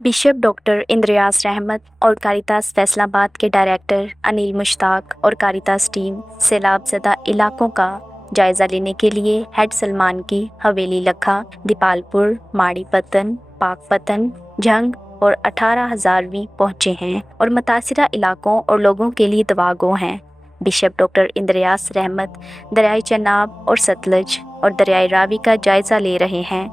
Bishop doctor इंद्रयास रहमत और Caritas Faisalabad के डायरेक्टर अनिल मुश्ताक और कारितास टीम सैलाब ज़दा इलाकों का जायज़ा लेने के लिए हेड सलमान की हवेली लखा, दीपालपुर, माड़ीपतन, पाकपतन, झंग और 18,000वीं पहुँचे हैं और मुतासिरा इलाकों और लोगों के लिए दुआगो हैं। बिशप डॉक्टर इंद्रयास रहमत दरियाई चनाब और सतलज और दरियाई रावी का जायज़ा ले रहे हैं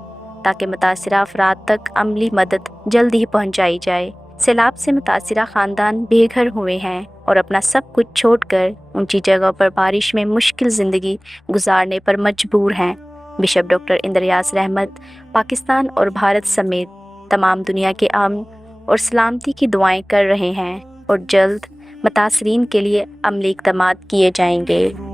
ताकि मुतासिरा अफराद तक अमली मदद जल्द ही पहुंचाई जाए। सैलाब से मुतासिरा ख़ानदान बेघर हुए हैं और अपना सब कुछ छोड़कर ऊंची जगहों पर बारिश में मुश्किल ज़िंदगी गुजारने पर मजबूर हैं। बिशप डॉक्टर इंद्रयास रहमत पाकिस्तान और भारत समेत तमाम दुनिया के अमन और सलामती की दुआएं कर रहे हैं और जल्द मुतासरीन के लिए अमली इक़दामात किए जाएंगे।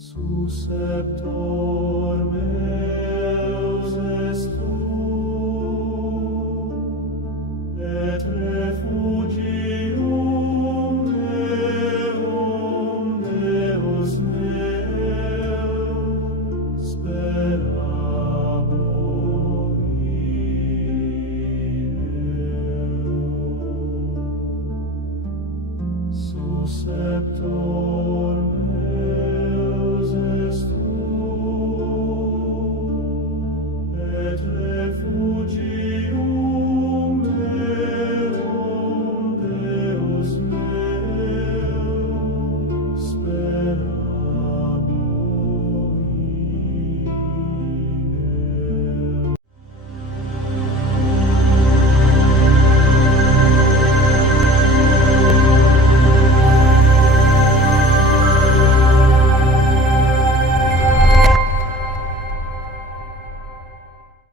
Susceptor